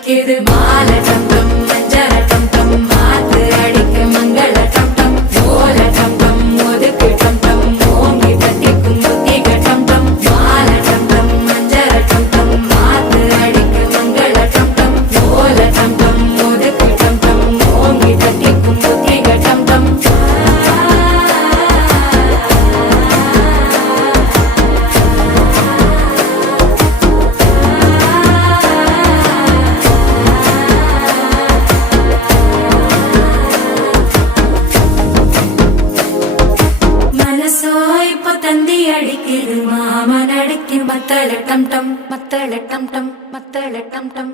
அடிக்குது மால டம் டம் மஞ்சள டம் டம் மாத்து அடிக்க மங்கள டம் டம் ஓல டம் டம் ஒதுக்கு டம் டம் ஓங்கி தட்டிக்கும் புத்திக டம் டம் மால டம் டம் மஞ்சள டம் டம் மாத்து அடிக்க மங்கள டம் டம் ஓல டம் டம் ஒதுக்கு டம் டம் ஓங்கி தட்டிக்கும் புத்திக டம் டம் தந்தி அடிக்குது மாமன் அடிக்கு மத்தள டம் டம் மத்தள டம் டம் மத்தள டம் டம்